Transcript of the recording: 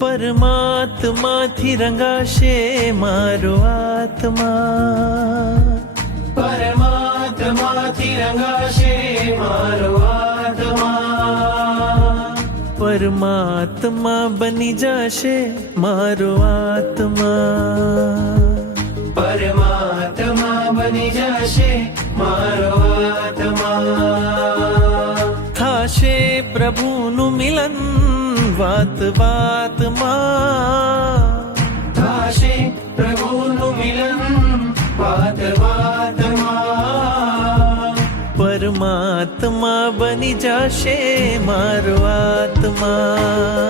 પરમાત્માથી રંગાશે મારો આત્મા, પરમાત્માથી રંગાશે મારો આત્મા, પરમાત્મા બની જશે મારો આત્મા, પરમાત્મા બની જશે મારો આત્મા. થાશે પ્રભુનું મિલન વાત વાતમાં, થાશે પ્રભુનું મિલન વાત વાતમાં, પરમાત્મા બની જશે મારો આત્મા.